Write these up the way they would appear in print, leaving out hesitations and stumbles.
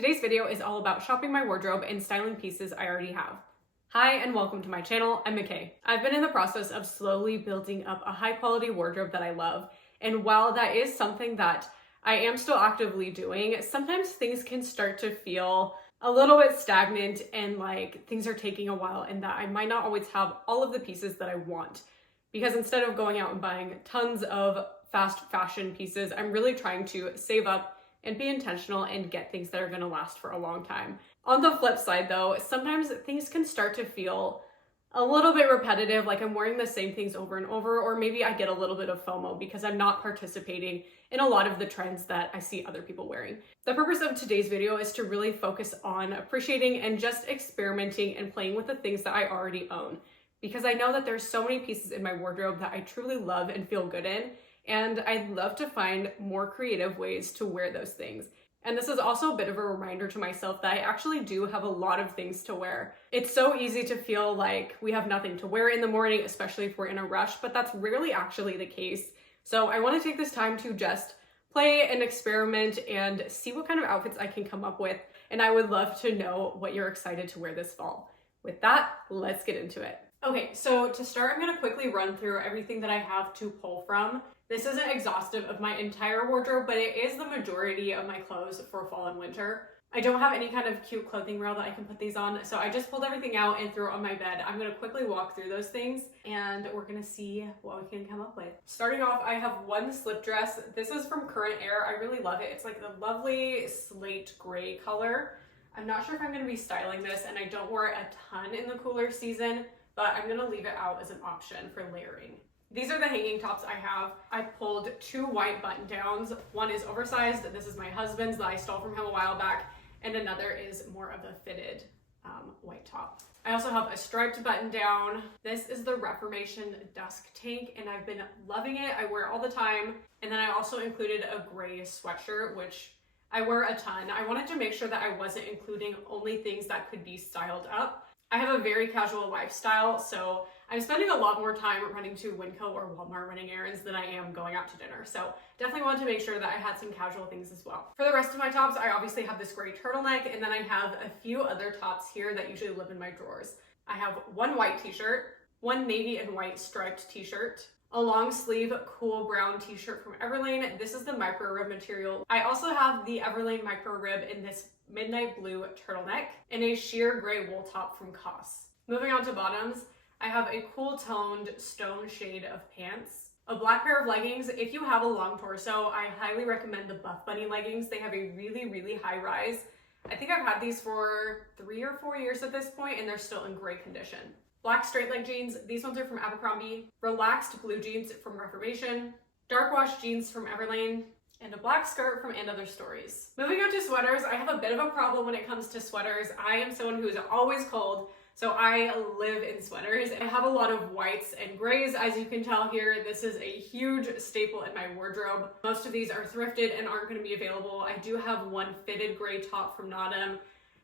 Today's video is all about shopping my wardrobe and styling pieces I already have. Hi and welcome to my channel, I'm McKay. I've been in the process of slowly building up a high quality wardrobe that I love, and while that is something that I am still actively doing, sometimes things can start to feel a little bit stagnant and like things are taking a while and that I might not always have all of the pieces that I want. Because instead of going out and buying tons of fast fashion pieces, I'm really trying to save up and be intentional and get things that are going to last for a long time. On the flip side though, sometimes things can start to feel a little bit repetitive, like I'm wearing the same things over and over, or maybe I get a little bit of FOMO because I'm not participating in a lot of the trends that I see other people wearing. The purpose of today's video is to really focus on appreciating and just experimenting and playing with the things that I already own. Because I know that there's so many pieces in my wardrobe that I truly love and feel good in, and I'd love to find more creative ways to wear those things. And this is also a bit of a reminder to myself that I actually do have a lot of things to wear. It's so easy to feel like we have nothing to wear in the morning, especially if we're in a rush, but that's rarely actually the case. So I want to take this time to just play and experiment and see what kind of outfits I can come up with. And I would love to know what you're excited to wear this fall. With that, let's get into it. Okay, so to start, I'm going to quickly run through everything that I have to pull from. This isn't exhaustive of my entire wardrobe, but it is the majority of my clothes for fall and winter. I don't have any kind of cute clothing rail that I can put these on, so I just pulled everything out and threw it on my bed. I'm going to quickly walk through those things and we're going to see what we can come up with. Starting off, I have one slip dress. This is from Current Air. I really love it. It's like the lovely slate gray color. I'm not sure if I'm going to be styling this, and I don't wear it a ton in the cooler season, but I'm going to leave it out as an option for layering. These are the hanging tops I have. I pulled two white button downs. One is oversized. This is my husband's that I stole from him a while back. And another is more of a fitted white top. I also have a striped button down. This is the Reformation Dusk Tank and I've been loving it. I wear it all the time. And then I also included a gray sweatshirt, which I wear a ton. I wanted to make sure that I wasn't including only things that could be styled up. I have a very casual lifestyle, so I'm spending a lot more time running to Winco or Walmart running errands than I am going out to dinner. So definitely wanted to make sure that I had some casual things as well. For the rest of my tops, I obviously have this gray turtleneck, and then I have a few other tops here that usually live in my drawers. I have one white t-shirt, one navy and white striped t-shirt, a long sleeve cool brown t-shirt from Everlane. This is the micro rib material. I also have the Everlane micro rib in this midnight blue turtleneck and a sheer gray wool top from COS. Moving on to bottoms, I have a cool toned stone shade of pants, a black pair of leggings. If you have a long torso, I highly recommend the Buff Bunny leggings. They have a really high rise. I think I've had these for 3 or 4 years at this point and they're still in great condition. Black straight leg jeans, these ones are from Abercrombie, relaxed blue jeans from Reformation, dark wash jeans from Everlane, and a black skirt from And Other Stories. Moving on to sweaters, I have a bit of a problem when it comes to sweaters. I am someone who is always cold, so I live in sweaters. I have a lot of whites and grays. As you can tell here, this is a huge staple in my wardrobe. Most of these are thrifted and aren't going to be available. I do have one fitted gray top from Nottingham.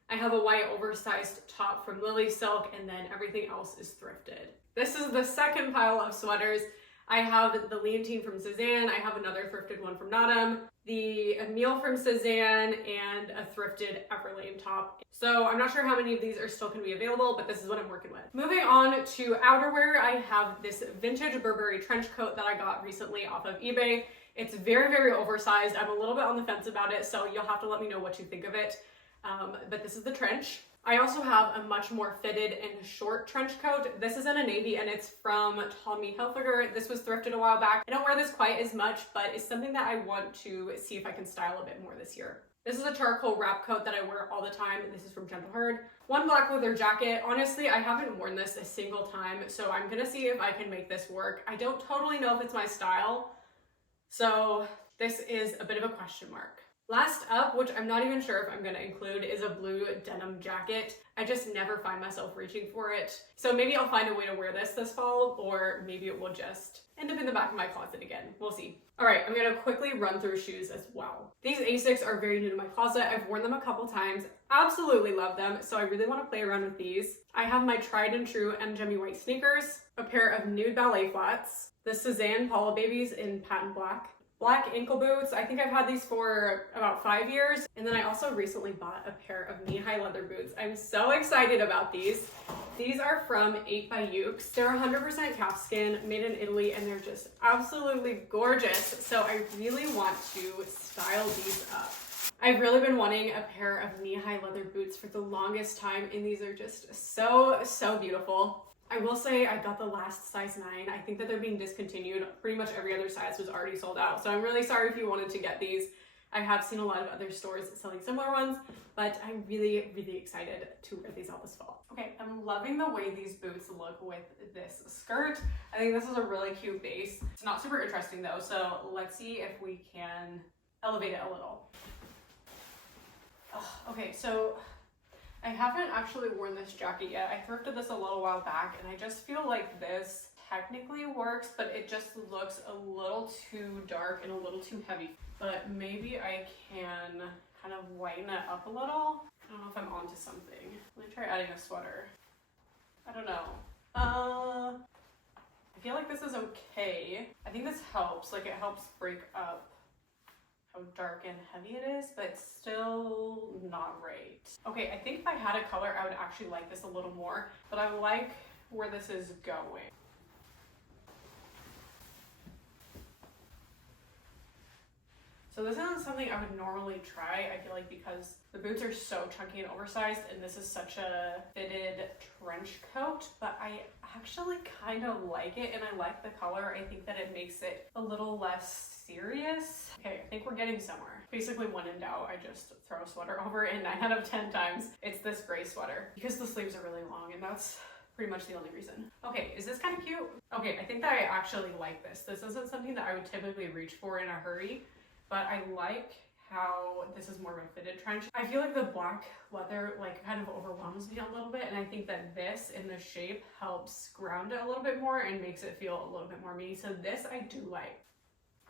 I have a white oversized top from Lily Silk, and then everything else is thrifted. This is the second pile of sweaters. I have the Leontine from Cezanne, I have another thrifted one from Nottingham, the Emile from Cezanne, and a thrifted Everlane top. So I'm not sure how many of these are still going to be available, but this is what I'm working with. Moving on to outerwear, I have this vintage Burberry trench coat that I got recently off of eBay. It's very oversized. I'm a little bit on the fence about it, so you'll have to let me know what you think of it. But this is the trench. I also have a much more fitted and short trench coat. This is in a navy and it's from Tommy Hilfiger. This was thrifted a while back. I don't wear this quite as much, but it's something that I want to see if I can style a bit more this year. This is a charcoal wrap coat that I wear all the time. This is from Gentle Herd. One black leather jacket. Honestly, I haven't worn this a single time, so I'm gonna see if I can make this work. I don't totally know if it's my style, so this is a bit of a question mark. Last up, which I'm not even sure if I'm going to include, is a blue denim jacket. I just never find myself reaching for it. So maybe I'll find a way to wear this fall, or maybe it will just end up in the back of my closet again. We'll see. All right, I'm going to quickly run through shoes as well. These Asics are very new to my closet. I've worn them a couple times. Absolutely love them, so I really want to play around with these. I have my tried and true M. White sneakers, a pair of nude ballet flats, the Cezanne Paula Babies in patent black, Black ankle boots. I think I've had these for about 5 years. And then I also recently bought a pair of knee-high leather boots. I'm so excited about these. These are from 8 by Ukes. They're 100% calfskin, made in Italy, and they're just absolutely gorgeous. So I really want to style these up. I've really been wanting a pair of knee-high leather boots for the longest time, and these are just so, so beautiful. I will say I got the last size 9. I think that they're being discontinued. Pretty much every other size was already sold out. So I'm really sorry if you wanted to get these. I have seen a lot of other stores selling similar ones, but I'm really, really excited to wear these out this fall. Okay, I'm loving the way these boots look with this skirt. I think this is a really cute base. It's not super interesting though, so let's see if we can elevate it a little. Okay, so I haven't actually worn this jacket yet. I thrifted this a little while back, and I just feel like this technically works, but it just looks a little too dark and a little too heavy. But maybe I can kind of lighten it up a little. I don't know if I'm onto something. Let me try adding a sweater. I don't know. I feel like this is okay. I think this helps. Like, it helps break up how dark and heavy it is, but it's still not right. Okay, I think if I had a color, I would actually like this a little more, but I like where this is going. So this isn't something I would normally try, I feel like, because the boots are so chunky and oversized, and this is such a fitted trench coat, but I actually kind of like it, and I like the color. I think that it makes it a little less serious. Okay, I think we're getting somewhere. Basically, when in doubt, I just throw a sweater over it, and 9 out of 10 times, it's this gray sweater, because the sleeves are really long, and that's pretty much the only reason. Okay, is this kind of cute? Okay, I think that I actually like this. This isn't something that I would typically reach for in a hurry, but I like how this is more of a fitted trench. I feel like the black leather like kind of overwhelms me a little bit, and I think that this in the shape helps ground it a little bit more and makes it feel a little bit more me. So this I do like.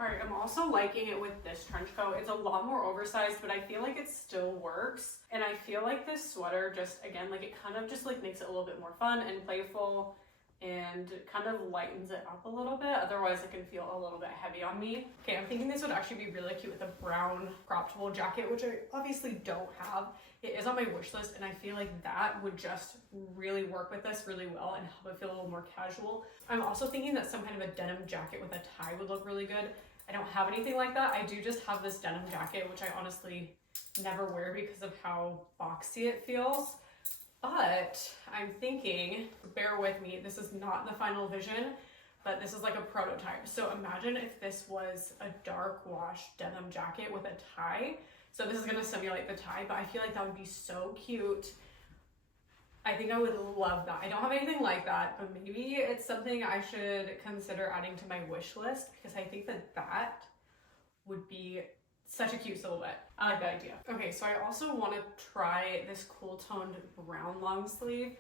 All right, I'm also liking it with this trench coat. It's a lot more oversized, but I feel like it still works. And I feel like this sweater just, again, like it kind of just like makes it a little bit more fun and playful, and kind of lightens it up a little bit. Otherwise it can feel a little bit heavy on me. Okay, I'm thinking this would actually be really cute with a brown cropped wool jacket, which I obviously don't have. It is on my wish list, and I feel like that would just really work with this really well and help it feel a little more casual. I'm also thinking that some kind of a denim jacket with a tie would look really good. I don't have anything like that. I do just have this denim jacket, which I honestly never wear because of how boxy it feels. But I'm thinking, bear with me, this is not the final vision, but this is like a prototype. So imagine if this was a dark wash denim jacket with a tie. So this is gonna simulate the tie, but I feel like that would be so cute. I think I would love that. I don't have anything like that, but maybe it's something I should consider adding to my wish list, because I think that that would be such a cute silhouette. I like that idea. Okay, so I also want to try this cool toned brown long sleeve,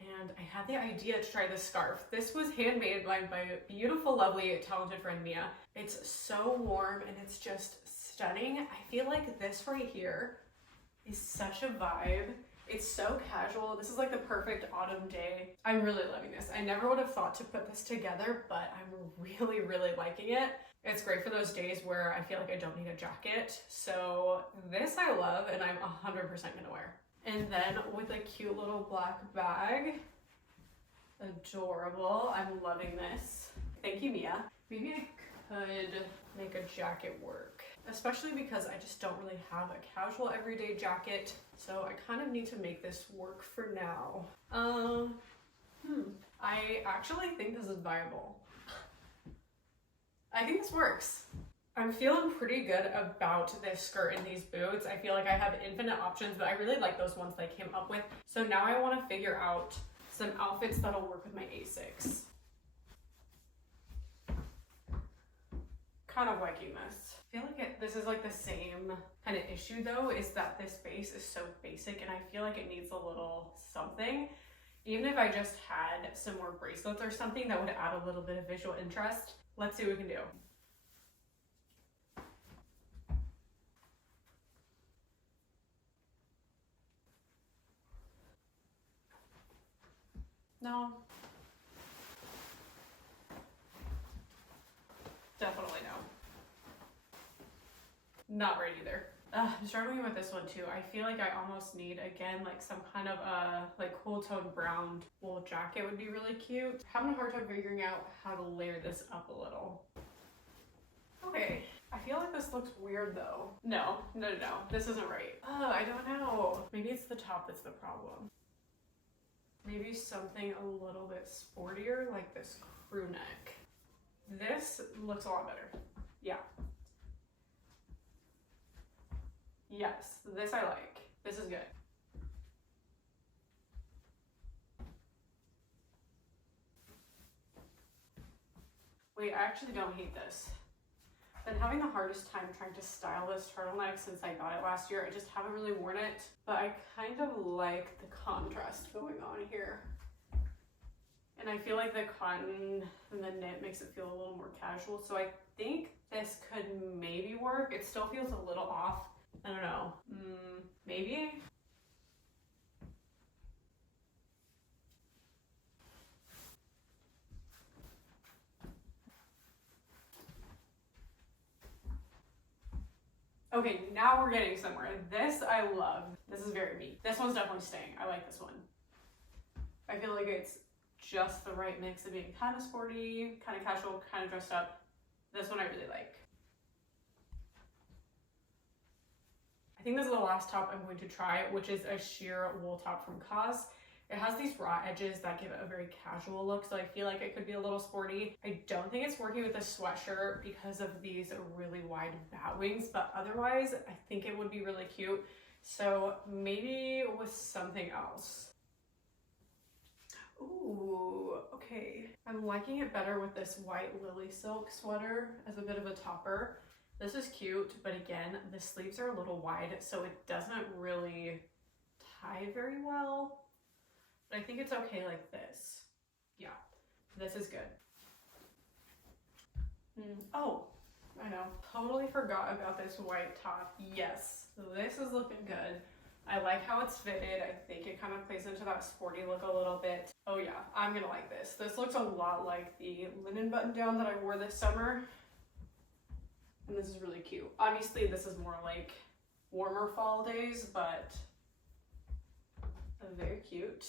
and I had the idea to try this scarf. This was handmade by my beautiful, lovely, talented friend Mia. It's so warm and it's just stunning. I feel like this right here is such a vibe. It's so casual. This is like the perfect autumn day. I'm really loving this. I never would have thought to put this together, but I'm really, really liking it. It's great for those days where I feel like I don't need a jacket. So this I love, and I'm 100% gonna wear. And then with a cute little black bag. Adorable. I'm loving this. Thank you, Mia. Maybe I could make a jacket work, especially because I just don't really have a casual everyday jacket. So I kind of need to make this work for now. I actually think this is viable. I think this works. I'm feeling pretty good about this skirt and these boots. I feel like I have infinite options, but I really like those ones that I came up with. So now I want to figure out some outfits that'll work with my Asics. Kind of liking this. I feel like this is like the same kind of issue though, is that this base is so basic, and I feel like it needs a little something. Even if I just had some more bracelets or something that would add a little bit of visual interest. Let's see what we can do. No. Definitely no. Not right either. I'm struggling with this one too. I feel like I almost need, again, like some kind of a like cool tone brown wool jacket would be really cute. I'm having a hard time figuring out how to layer this up a little. Okay, I feel like this looks weird though. No, this isn't right. I don't know. Maybe it's the top that's the problem. Maybe something a little bit sportier, like this crew neck. This looks a lot better. Yeah. Yes, this I like. This is good. Wait, I actually don't hate this. I've been having the hardest time trying to style this turtleneck since I got it last year. I just haven't really worn it, but I kind of like the contrast going on here. And I feel like the cotton and the knit makes it feel a little more casual. So I think this could maybe work. It still feels a little off. I don't know. Maybe? Okay, now we're getting somewhere. This I love. This is very me. This one's definitely staying. I like this one. I feel like it's just the right mix of being kind of sporty, kind of casual, kind of dressed up. This one I really like. I think this is the last top I'm going to try, which is a sheer wool top from Cause. It has these raw edges that give it a very casual look, so I feel like it could be a little sporty. I don't think it's working with this sweatshirt because of these really wide bat wings, but otherwise I think it would be really cute. So maybe with something else. Ooh, okay. I'm liking it better with this white lily silk sweater as a bit of a topper. This is cute, but again, the sleeves are a little wide, so it doesn't really tie very well. But I think it's okay like this. Yeah, this is good. Oh, I know. Totally forgot about this white top. Yes, this is looking good. I like how it's fitted. I think it kind of plays into that sporty look a little bit. Oh yeah, I'm gonna like this. This looks a lot like the linen button down that I wore this summer. And this is really cute. Obviously, this is more like warmer fall days, but very cute.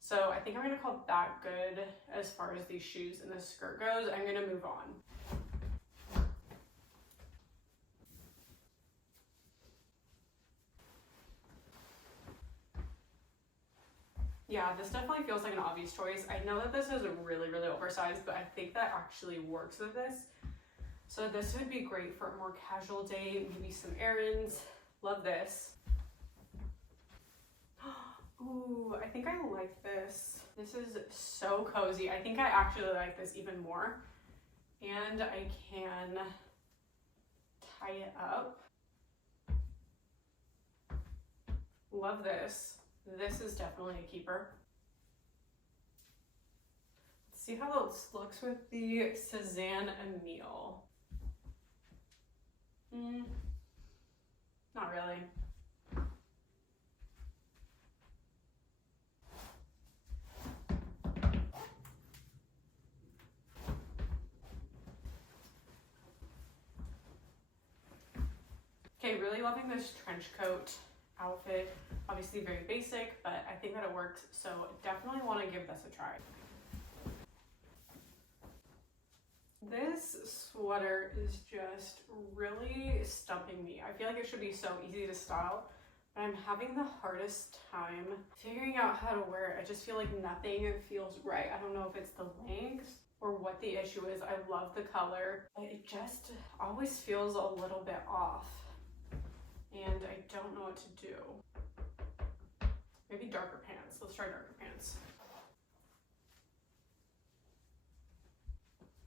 So I think I'm gonna call that good as far as these shoes and this skirt goes. I'm gonna move on. Yeah, this definitely feels like an obvious choice. I know that this is really, really oversized, but I think that actually works with this. So this would be great for a more casual day, maybe some errands. Love this. Ooh, I think I like this. This is so cozy. I think I actually like this even more. And I can tie it up. Love this. This is definitely a keeper. Let's see how this looks with the Cezanne Emile. Not really. Okay, really loving this trench coat outfit. Obviously very basic, but I think that it works, so definitely want to give this a try. This sweater is just really stumping me. I feel like it should be so easy to style, but I'm having the hardest time figuring out how to wear it. I just feel like nothing feels right. I don't know if it's the length or what the issue is. I love the color, but it just always feels a little bit off. And I don't know what to do. Maybe darker pants. Let's try darker pants.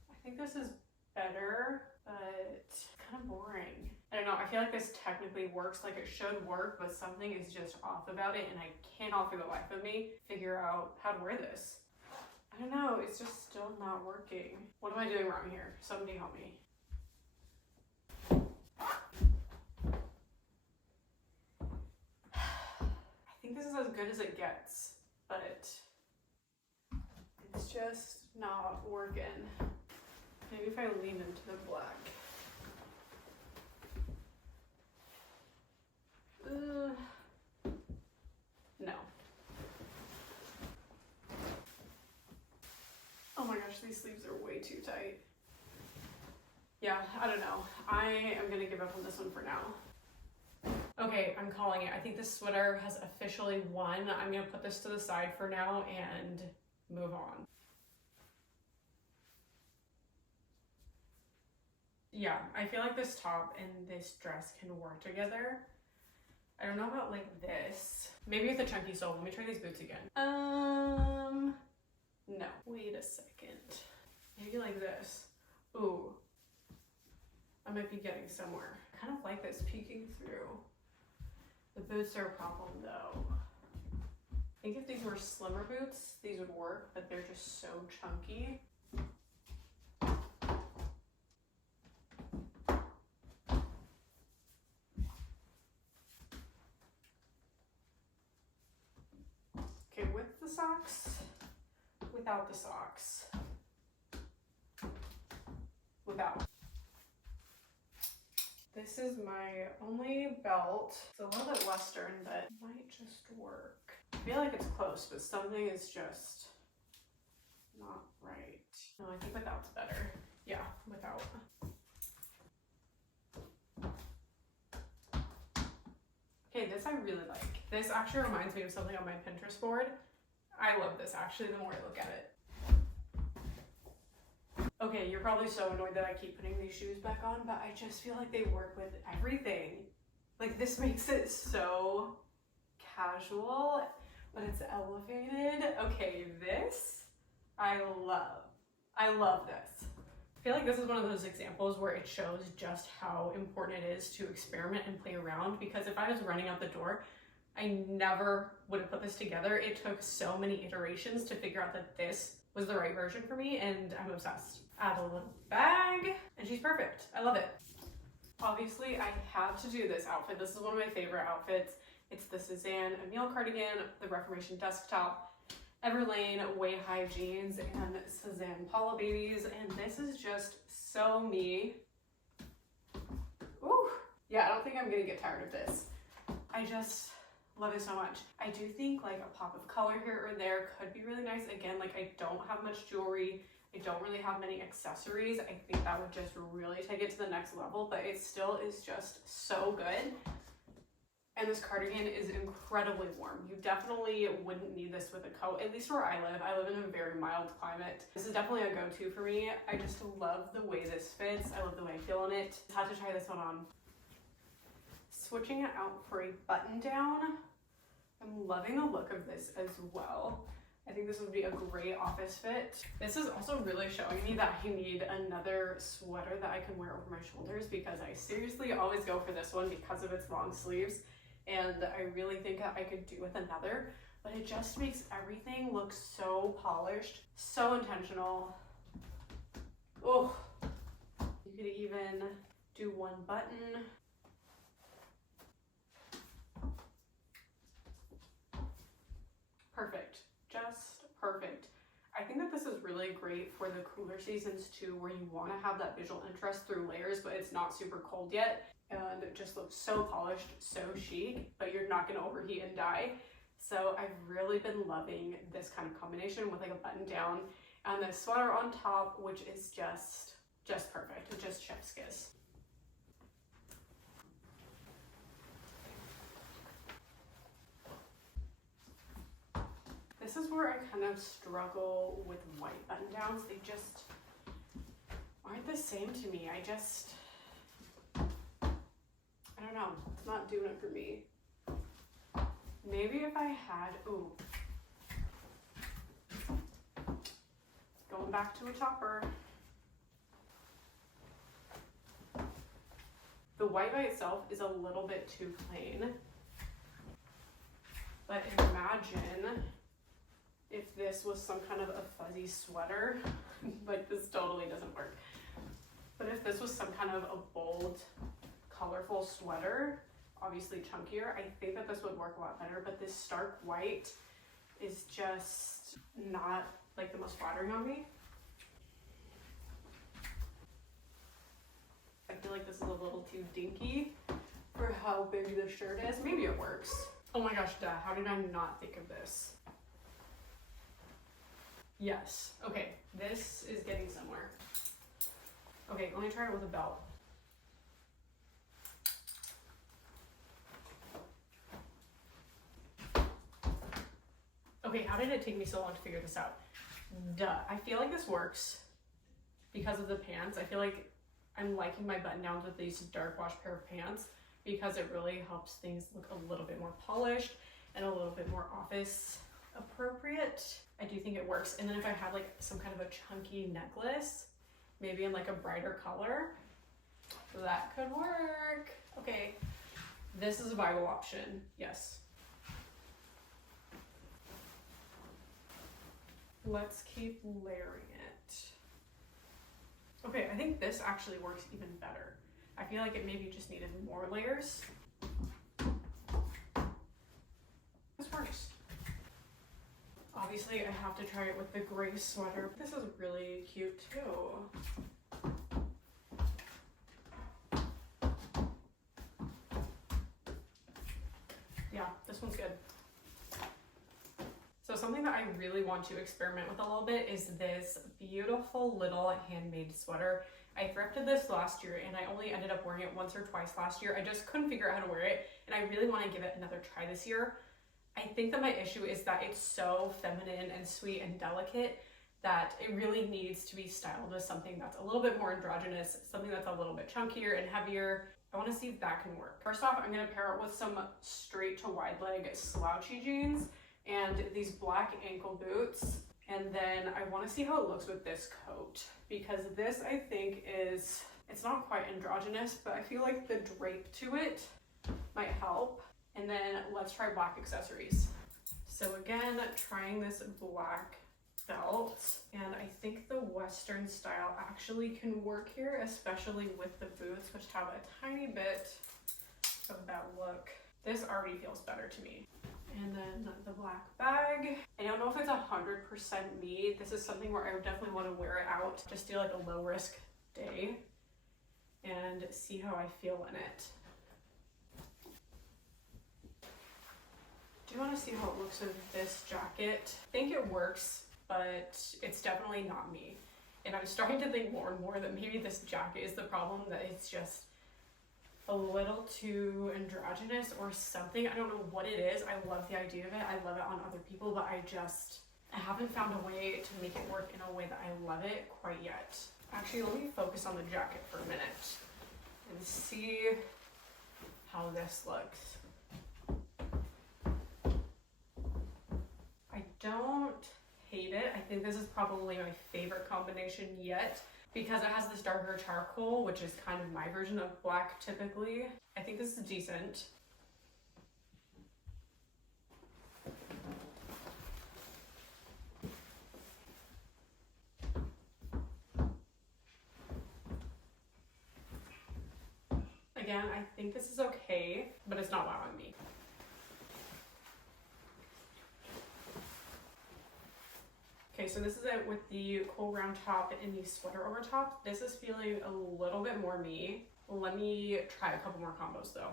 I think this is better, but kind of boring. I don't know. I feel like this technically works, like it should work, but something is just off about it, and I cannot for the life of me figure out how to wear this. I don't know. It's just still not working. What am I doing wrong here? Somebody help me. I think this is as good as it gets, but it's just not working. Maybe if I lean into the black. No. Oh my gosh, these sleeves are way too tight. Yeah, I don't know. I am gonna give up on this one for now. Okay, I'm calling it. I think this sweater has officially won. I'm gonna put this to the side for now and move on. Yeah, I feel like this top and this dress can work together. I don't know about like this. Maybe with a chunky sole. Let me try these boots again. No. Wait a second. Maybe like this. Ooh. I might be getting somewhere. I kind of like this peeking through. The boots are a problem though. I think if these were slimmer boots, these would work, but they're just so chunky. Okay, with the socks, without the socks. Without. This is my only belt. It's a little bit Western, but it might just work. I feel like it's close, but something is just not right. No, I think without's better. Yeah, without. Okay, this I really like. This actually reminds me of something on my Pinterest board. I love this actually, the more I look at it. Okay, you're probably so annoyed that I keep putting these shoes back on, but I just feel like they work with everything. Like this makes it so casual, but it's elevated. Okay, this I love. I love this. I feel like this is one of those examples where it shows just how important it is to experiment and play around, because if I was running out the door, I never would have put this together. It took so many iterations to figure out that this was the right version for me, and I'm obsessed. Add a little bag, and she's perfect. I love it. Obviously, I had to do this outfit. This is one of my favorite outfits. It's the Suzanne Emile cardigan, the Reformation desktop, Everlane way high jeans, and Suzanne Paula babies, and this is just so me. Ooh. Yeah, I don't think I'm gonna get tired of this. I just love it so much. I do think like a pop of color here or there could be really nice. Again, like I don't have much jewelry. I don't really have many accessories. I think that would just really take it to the next level, but it still is just so good. And this cardigan is incredibly warm. You definitely wouldn't need this with a coat, at least where I live. I live in a very mild climate. This is definitely a go-to for me. I just love the way this fits. I love the way I feel in it. Had to try this one on. Switching it out for a button down. I'm loving the look of this as well. I think this would be a great office fit. This is also really showing me that I need another sweater that I can wear over my shoulders, because I seriously always go for this one because of its long sleeves. And I really think that I could do with another, but it just makes everything look so polished, so intentional. Oh, you could even do one button. Perfect, just perfect. I think that this is really great for the cooler seasons too, where you want to have that visual interest through layers, but it's not super cold yet. And it just looks so polished, so chic, but you're not going to overheat and die. So I've really been loving this kind of combination with like a button down and this sweater on top, which is just perfect. It just chef's kiss. This is where I kind of struggle with white button downs. They just aren't the same to me. I don't know, it's not doing it for me. Maybe if I had, ooh. Going back to a topper. The white by itself is a little bit too plain. But imagine if this was some kind of a fuzzy sweater. Like this totally doesn't work. But if this was some kind of a bold, colorful sweater, obviously chunkier, I think that this would work a lot better, but this stark white is just not like the most flattering on me. I feel like this is a little too dinky, for how big this shirt is. Maybe it works. Oh my gosh, duh, how did I not think of this? Yes, okay, this is getting somewhere. Okay, let me try it with a belt. Okay, how did it take me so long to figure this out? Duh, I feel like this works because of the pants. I feel like I'm liking my button downs with these dark wash pair of pants because it really helps things look a little bit more polished and a little bit more office appropriate. I do think it works. And then if I had like some kind of a chunky necklace, maybe in like a brighter color, that could work. Okay, this is a viable option, yes. Let's keep layering it. Okay, I think this actually works even better. I feel like it maybe just needed more layers. This works. Obviously, I have to try it with the gray sweater. This is really cute too. Yeah, this one's good. So something that I really want to experiment with a little bit is this beautiful little handmade sweater. I thrifted this last year and I only ended up wearing it once or twice last year. I just couldn't figure out how to wear it and I really want to give it another try this year. I think that my issue is that it's so feminine and sweet and delicate that it really needs to be styled as something that's a little bit more androgynous, something that's a little bit chunkier and heavier. I want to see if that can work. First off, I'm going to pair it with some straight to wide leg slouchy jeans and these black ankle boots. And then I want to see how it looks with this coat because this I think is, it's not quite androgynous, but I feel like the drape to it might help. And then let's try black accessories. So again, trying this black belt, and I think the Western style actually can work here, especially with the boots, which have a tiny bit of that look. This already feels better to me. And then the black bag. I don't know if it's 100% me. This is something where I would definitely want to wear it out, just do like a low risk day and see how I feel in it. Do you want to see how it looks with this jacket? I think it works, but it's definitely not me. And I'm starting to think more and more that maybe this jacket is the problem, that it's just a little too androgynous or something. I don't know what it is. I love the idea of it. I love it on other people, but I haven't found a way to make it work in a way that I love it quite yet. Actually, let me focus on the jacket for a minute and see how this looks. I don't hate it. I think this is probably my favorite combination yet because it has this darker charcoal, which is kind of my version of black typically. I think this is decent. Again, I think this is okay, but it's not wowing me. Okay, so this is it with the cool round top and the sweater over top. This is feeling a little bit more me. Let me try a couple more combos though.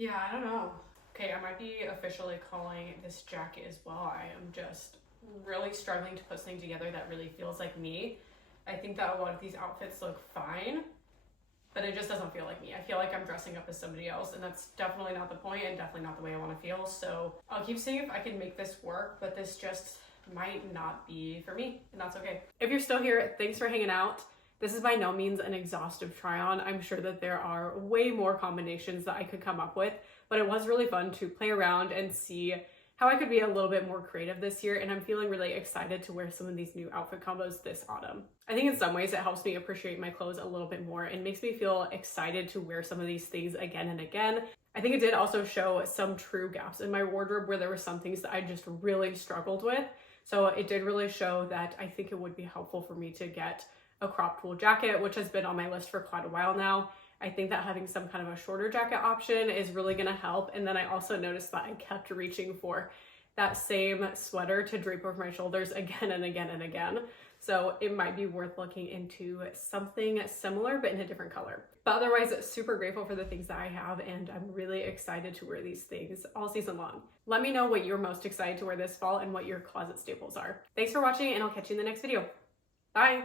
Yeah, I don't know. Okay, I might be officially calling this jacket as well. I am just really struggling to put something together that really feels like me. I think that a lot of these outfits look fine, but it just doesn't feel like me. I feel like I'm dressing up as somebody else, and that's definitely not the point and definitely not the way I want to feel. So I'll keep seeing if I can make this work, but this just might not be for me, and that's okay. If you're still here, thanks for hanging out. This is by no means an exhaustive try on. I'm sure that there are way more combinations that I could come up with, but it was really fun to play around and see how I could be a little bit more creative this year, and I'm feeling really excited to wear some of these new outfit combos this autumn. I think in some ways it helps me appreciate my clothes a little bit more and makes me feel excited to wear some of these things again and again. I think it did also show some true gaps in my wardrobe where there were some things that I just really struggled with. So it did really show that I think it would be helpful for me to get a cropped wool jacket, which has been on my list for quite a while now. I think that having some kind of a shorter jacket option is really gonna help. And then I also noticed that I kept reaching for that same sweater to drape over my shoulders again and again and again. So it might be worth looking into something similar, but in a different color. But otherwise, super grateful for the things that I have, and I'm really excited to wear these things all season long. Let me know what you're most excited to wear this fall and what your closet staples are. Thanks for watching, and I'll catch you in the next video. Bye.